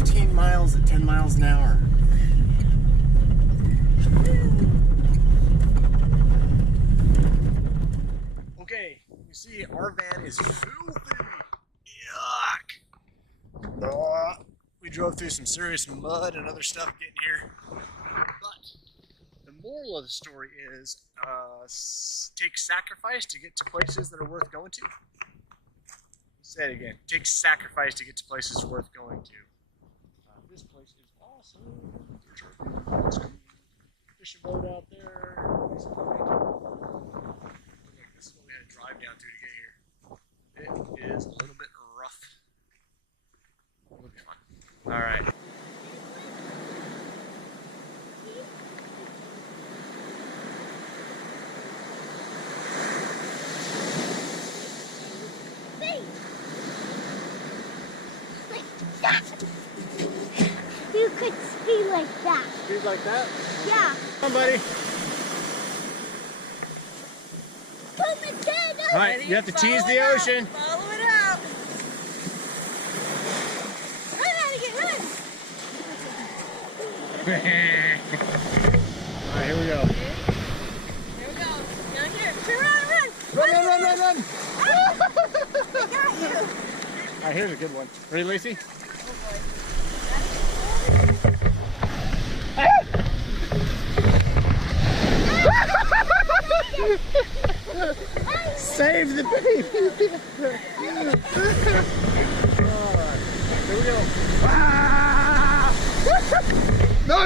15 miles at 10 miles an hour. Okay, you see our van is filthy. Yuck. We drove through some serious mud and other stuff getting here. But the moral of the story is take sacrifice to get to places that are worth going to. Say it again. Take sacrifice to get to places worth going to. This place is awesome. There's our fishing boat out there. This is what we had to drive down to get here. It is a little bit rough. It'll be fun. All right. You could speed like that. Speed like that? Yeah. Come on, buddy. Boom, it's good. All right, you have to tease the ocean. Follow it out. Run, Anakin, run. All right, here we go. Here we go. Down here. Turn around and run. Run. I got you. All right, here's a good one. Ready, Lacey? Save the baby! Alright, here we go. Ah! No!